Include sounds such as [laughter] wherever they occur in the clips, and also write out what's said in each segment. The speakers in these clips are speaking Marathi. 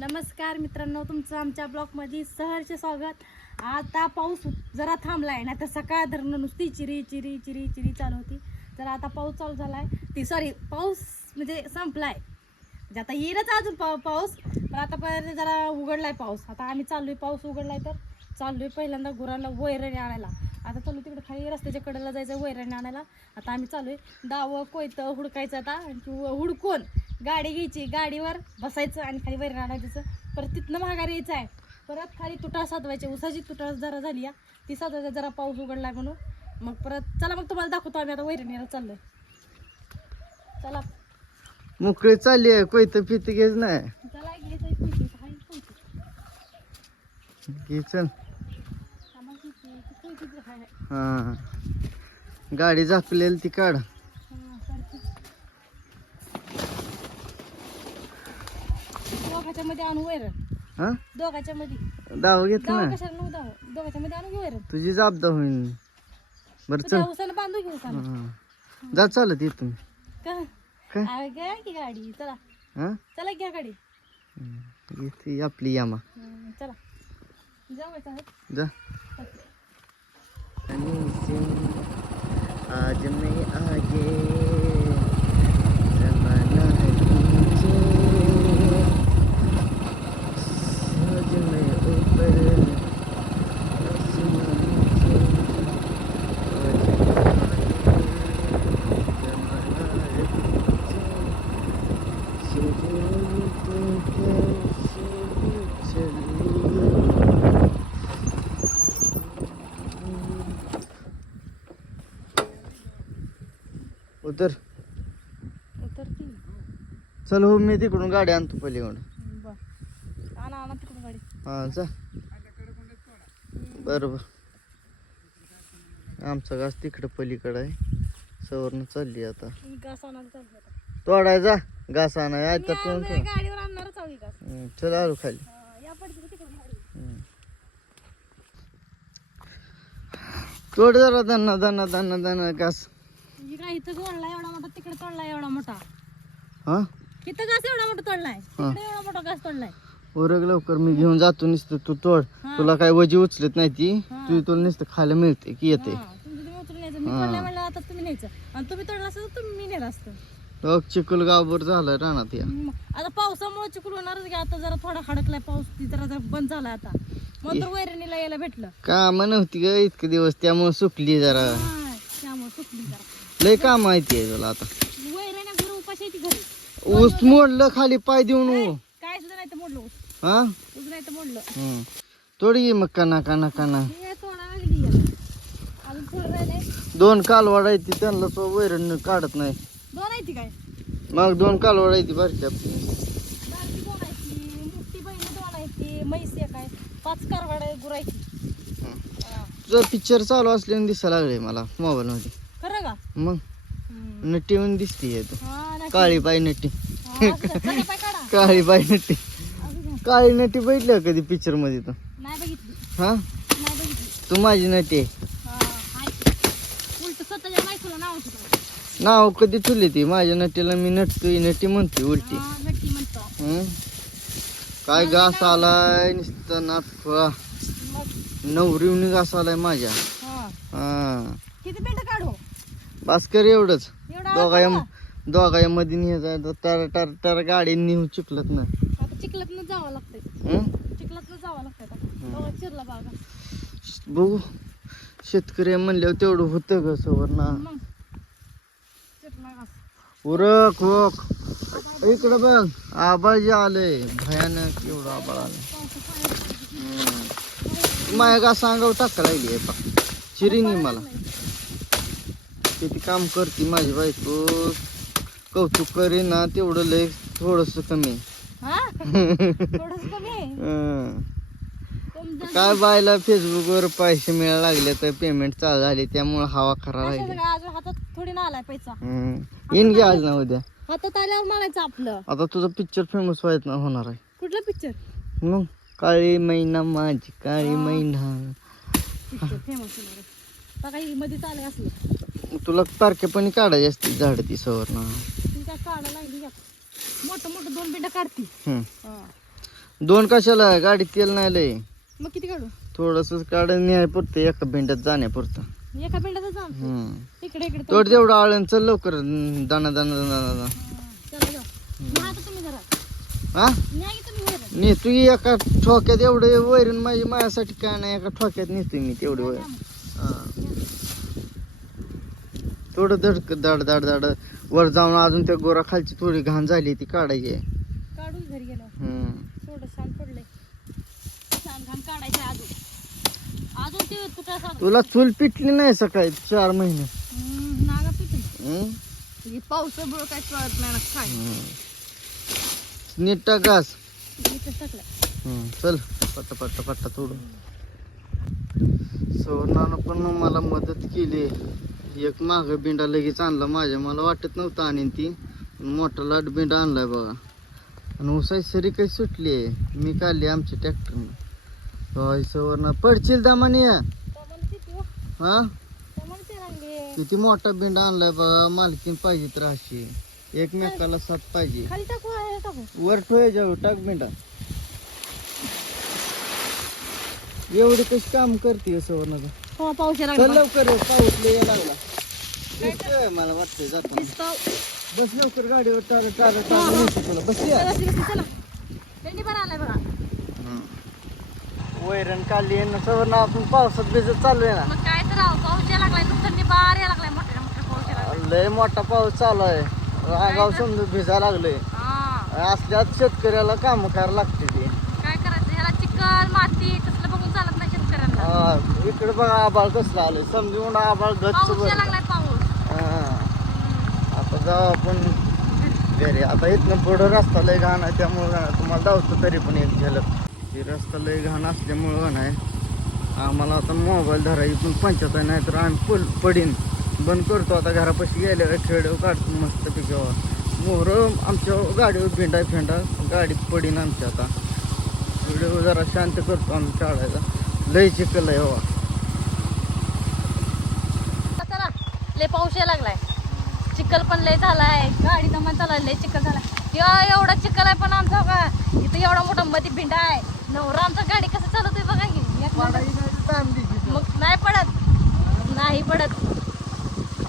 नमस्कार मित्रांनो तुमचं आमच्या ब्लॉकमध्ये सहर्ष स्वागत. आता पाऊस जरा थांबलाय ना तर सकाळ धरणं नुसती चिरी चिरी चिरी चिरी चालू होती. तर आता पाऊस चालू झालाय. ती सॉरी पाऊस म्हणजे संपलाय. म्हणजे आता येईलच अजून पा पाऊस पण आता पण जरा उघडलाय पाऊस. आता आम्ही चाललोय पाऊस उघडलाय तर चाललोय पहिल्यांदा गुरांना वैरणी आणायला. आता चालू तिकडे खाली रस्त्याच्या कडेला जायचं वैरणी आणायला. आता आम्ही चालू आहे डावं कोयतं हुडकायचं आता. आणि हुडकून गाडी घ्यायची गाडीवर बसायचं आणि खाली वैरण आणायचं परत तिथनं माघारी यायचं आहे. परत खाली तुटाळ साधवायचे. उसाची तुटाळ जरा झाली या ती साधवायचा जरा पाऊस उघडलाय म्हणून. मग परत चला मग तुम्हाला दाखवतो आम्ही आता वैरणीला चाललोय. चला. मोकळी चालली आहे कोयत पित घेच नाही. चला चल हा. गाडी झाकलेली ती काढ हां, सारखी. दोघाच्या मध्ये आणू हा? दोघाच्या मध्ये दाव घेतलं दावा ना कशाला नऊ दावा दोघाच्या मध्ये आणू घे वैरण तुझी जाबदा होईल बर चल. बांधू घेऊ हा. जा चालत इथून. का? काय? अरे घ्या की गाडी. चला. हा? चला घ्या गाडी. इथे आपली यामा. हम्म, चला. जाऊ जा. आज मैं आगे जमाना है पीछे आज मैं ऊपर आसमां नीचे। आज मैं आगे, जमाना है पीछे। चलो तो कैसे चलिए उतर. उतरती. चल हो मी तिकडून गाडी आणतो पलीकडून बर. आणा आणा तिकडून गाडी. हा जा बरोबर आमचा घास तिकडं पलीकडं आहे. सवरनं चालली आता. मी घास आणायला चालली आता. तोडायचा घास आणाय. आता तू आणलंय गाडीवर आणणारच आहोत घास. हम्म, चल आलो खाली. हा, या पडते तिकडून गाडी. हम्म. तोड जरा दन्ना दन्ना दन्ना दन्ना घास. काय इथं एवढा मोठा तिकडे तोडलाय एवढा मोठा. हा? इथं घास एवढा मोठा तोडलाय. तिकडे एवढा मोठा घास तोडलाय. उरग लवकर मी घेऊन जातो नुसतं तू तोड. तुला काय वजी उचलत नाही ती. हा. तू तुला नुसतं खायला मिळते की येते हा, तुमचं तुम्ही उचलून न्यायचं मी. तोडलाय म्हणलं आता तुम्ही न्यायचं. आणि तुम्ही तोडला असतं नेलं चिखल गावभर झालं रानात या. मग आता पावसामुळे चिकूल होणारच की आता जरा थोडा हडकलाय पाऊस ती जरा जरा बंद झालाय आता. मग तर वैरणीला यायला भेटलं. काम नव्हती ग इतके दिवस. त्यामुळे सुकली जरा. हा, त्यामुळे सुकली जरा लय काम माहिती आहे तुला आता. वैरण्या घर उपाशी आहे ती घरी. ऊस मोडलं खाली पाय देऊन ऊ. काय सुद्धा नाही तर मोडलं ऊस. हा? ऊस नाही तर मोडलं. हम्म. घे मग काना काना काना हे थोडा लागली. अजून थोडं दोन कालवाड आहे ती त्यांना सो वैरण काढत नाही. दोन आहे ती काय? मग दोन कालवाड आहे ती बारकी आपली. बारकी दोन आहे ती. मोठी बहिणी दोन आहे ती. म्हैस एक आहे. पाच कारवाड आहे गुरायची. तुझं पिक्चर चालू असल्याने दिसायला लागले मला मोबाईल मध्ये का मग. नट्टी म्हणून दिसते तू. हा. काळी नट्टी पाय काढा. काळी बाई नट्टी. काळी नटी बघितलं कधी पिक्चरमध्ये तू? हा? तू माझी नटी आहे. उलट नाव कधी तुले ती? माझ्या नटीला मी नटतोय नटी म्हणतोय उलटी. म्हणतो. हं? काय घास आलाय नुसतं नाटका मग? नवरीवनी घास आलाय माझ्या. हा. काढू भास्कर एवढंच. एवढा दोघा दोघा मध्ये न्यायचं टर टर टर गाडी नेऊ चुकलत ना चिखलातनं जावं लागतंय? चिखलातनं जावं लागतंय बघा, चिरला बागा. बघू. शेतकरी म्हणल्यावर तेवढं होतं ग सवर ना. उरक वक इकडं बघ. आबाळ जे आलंय. भयानक एवढं आबाळ पाणी. माया का सांगावं टाका लागली आहे चिरीनी मला. किती काम करते माझी बायको. कौतुक करे ना तेवढं लय थोडस कमी. [laughs] काय बायला फेसबुक वर पैसे मिळायला लागले तर पेमेंट चालू झाले त्यामुळे हवा खरा लागली अजून हातात थोडी ना आलाय पैसा. हं. येईन आज ना उद्या. हातात आल्यावर मारायचं आपलं. आता तुझा पिक्चर फेमस व्हायचं ना होणार आहे. कुठलं पिक्चर मग काळी मैना माझी काळी मैना. पिक्चर फेमस होणार बघा ही मध्ये चालू असलं. तुला तारखेपणी काढायची असते झाड ती सवर ना ती काय काढा लागली का? मोठं मोठं दोन बिंडा काढती. दोन कशाला? गाडीत तेल नाही लय. मग किती काढू? थोडस काढ न्याय पुरतं एका भिंड्यात जाण्यापुरतं एका इकडे इकडे तेवढं तेवढं आळण चल लवकर. दाना दाना दाना दाना हा. नाही तू एका ठोक्यात एवढं वैरण माझी माझ्यासाठी काय नाही? एका ठोक्यात नेतोय मी तेवढं वैरण. थोडं धड दाड दाड दाड वर जाऊन अजून त्या गोरा खालची थोडी घाण झाली ती काढायची. आहे. काढून घरी गेलो. थोडं पडलंय. घाण काढायचं अजून. अजून ते तुटा सांग? तुला चूल पिटली नाही सकाळी चार महिने. नागा पिटून हम्म? ही काय कळत नाही ना काय. नीट टाक घास. इथंच टाकलं. हम्म, चल पट्टा पट्टा पट्टा तोडून. सवर्णानं पण मला मदत केली. एक माग बिंडा लगेच आणला माझ्या. मला वाटत नव्हतं आणि ती. मोठा लाट बिंडा आणलाय बघा. आणि उसाई सरी काही सुटली आहे. मी काढली आमच्या ट्रॅक्टरनं सवर्ण पडशील दामाने. हो? हा? किती मोठा बिंडा आणलाय बघा. मालकीन पाहिजे तर अशी. एकमेकाला साथ पाहिजे. वर ठेवायच्या टाक बिंडा. एवढी कशी काम करते सवर्णाचं हो पाऊस चल लागला. लवकर पाऊस लय लागला. दिसतोय मला वाटतंय जाताना दिसतो बस लवकर गाडीवर टार टार टार नेतो तुला. बस या. चला पण आलाय बघा. वैरण काढली आहे सवर्ण आपण पावसात भिजत चाललोय ना. मग काय तर राव पाऊस यायला लागलाय नुसतं निबार यायला लागलाय मोठ्या मोठ्या पाऊस यायला लागलाय. लय मोठा पाऊस चालू आहे. रागाव समजून भिजायला लागले हा. असल्यात शेतकऱ्याला काम करायला लागते ते काय करायचं? ह्याला चिखल माती तसलं बघून चालत नाही शेतकऱ्यांना हा, इकडे बघा आबाळ कसलं आलंय. समजून आबाळ गच्च पाऊस यायला भरलं. लागलाय पाऊस. हा. आता जाऊ आपण घरी. आता इथनं पुढं रस्ता लय घाण आहे त्यामुळं तुम्हाला धावतो तरी पण एक झलक. ते रस्ता लय घाण असल्यामुळं घाण आहे. आम्हाला आता मोबाईल धरा इथून पंचायत आहे नाही तर आम्ही पुल पडीन. बंद करतो आता घरापाशी गेल्यावर खेळ काढतो मस्त पिकावर मोहर आमच्या गाडीवर भेंडा फेंडा गाडीत पडीन आमच्या आता. व्हिडिओ जरा शांत करतो आम्ही काढायचा लय चिकल आहे हो. चला लय पाऊस यायला लागलाय. चिखल पण लय झालाय. गाडी दमान चालाय लय चिखल झालाय. या एवढा चिखल आहे पण आमचा का? इथं एवढा मोठा मध्ये भिंडा आहे. नवरा आमचा गाडी कसं चालवतोय बघा की. मग नाही पडत. नाही पडत.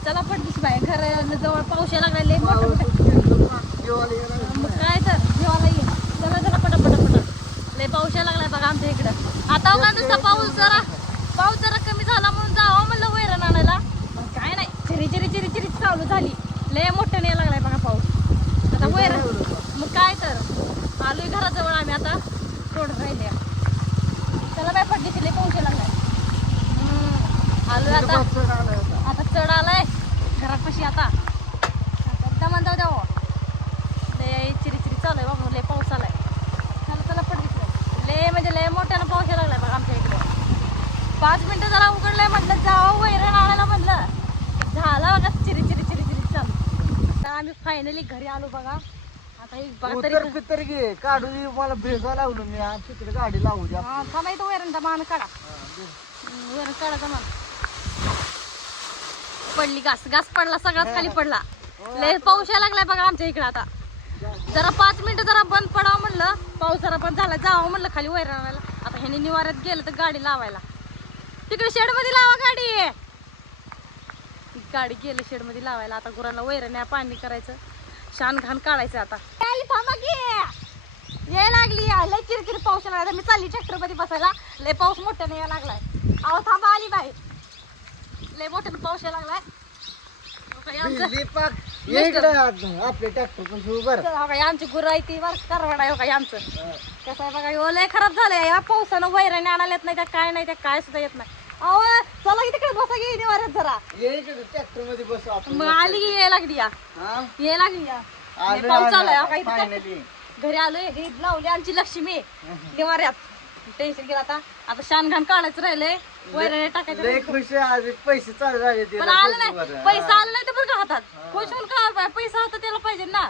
चला पडतीस बाय घर जवळ पाऊस यायला लागलाय. लय मोठा मोठा मग काय तर जेवायला ये चला चला पटा पटा पटा लय पाऊस यायला लागलाय बघा आमच्या इकडं. आता बघा नुसता पाऊस जरा पाऊस जरा कमी झाला म्हणून जावं म्हणलं वैरण आणायला. काय नाही चिरी चिरी चिरी चिरी चालू झाली. लय मोठ्याने यायला लागलाय बघा पाऊस. आता वैरण मग काय तर. आलोय घराजवळ आम्ही आता. थोडं राहिले चला बाय पडली लय पाऊस लागलाय. आलोय आता. आता. चढ आलाय. घरापाशी आता. आता दमन जाऊ द्यावं लय चिरी चिरी चालू आहे बाबा लय पाऊस आलाय चला चला पड दिसलं लय म्हणजे लय मोठ्यानं पाऊस यायला लागलाय बघा आमच्या इकडे. पाच मिनिटं जरा उघडलंय म्हटलं जावं वैरण आणायला म्हटलं झाला बघा चिरी चिरी चिरी चिरी चालू. तर आम्ही फायनली घरी आलो बघा. आता ही बघा तरी घे मला भेजा लावलं मी. आज तिकडे गाडी लावू द्या. हा, थांबा इथं वैरण मान काढा. वैरण काढा मान. पडली घास घास पडला सगळाच खाली पडला. लय पाऊस यायला लागलाय बघा आमच्या इकडे आता. जरा पाच मिनिटं जरा बंद पडावं म्हणलं पाऊस जरा बंद झाला जावं म्हणलं खाली वैरण आता ह्याने निवाऱ्यात गेलं तर गाडी लावायला. तिकडे शेडमध्ये लावा गाडी. गाडी गेली शेडमध्ये लावायला. आता गुरांना वैरण्या पाणी करायचं. शान घाण काढायचं आता. आली थांबा की. याय लागली. लय किरकिर पाऊस यायला लागला मी चालली ट्रॅक्टर बसायला. लय पाऊस मोठ्याने यायला लागलाय. अहो थांबा आली बाई लय मोठ्याने पाऊस यायला लागलाय. हो हे ये इकडे आपले ट्रॅक्टर पण सुरू बरं हो का, हे आमची गुरं आहे ती वर करवाड आहे हो हे. आमचं कसं आहे बघा ह्यो लय खराब झालंय. या पावसानं वैराने आणायला येत नाही त्या काय नाही त्या काय सुद्धा येत नाही. अहो चला की तिकडे बसा की निवाऱ्यात जरा. ये ट्रॅक्टरमध्ये बसू आपण. मग आली की यायला लागली या. हा? यायला लागली या. आलोय, पाऊस हो आलोय, का, इथं finally. घरी आलोय घरी लावली आमची लक्ष्मी. निवाऱ्यात. टेन्शन गेलं आता. आता शान घाण काढायचं राहिलंय. वैराने टाकायचं लय खुश आहे आज. पैसे चालू झाले ते पण आलं नाही. पैसा आला नाही तर बरं का हातात? खुश होऊन काय पाय- पैसा हातात यायला पाहिजे ना.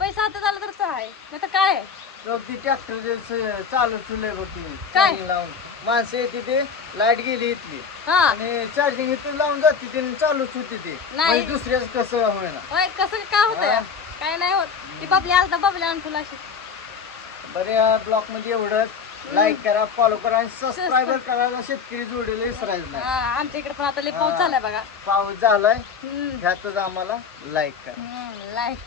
पैसा हातात आला तर काय नाही तर काय? ट्रॅक्टर चालू चुले बघ काय? लावून. माणसं येते ते लाइट गेली इथली. हा. आणि चार्जिंग इथून लावून जाते ते चालूच होती ते. नाही. आणि दुसऱ्याच कसं होईना. होय कसं काय होतंय? काय नाही होत. ती बबली आलता बबली तुला अशी ब्लॉगमध्ये एवढंच. लाईक करा फॉलो करा आणि सबस्क्राईबर करायला शेतकरी जोडीला विसरायचं नाही. हा, आमच्या इकडे पण आता लई पाऊस झालाय बघा. पाऊस झालाय ह्यातच आम्हाला लाईक करा. लाईक.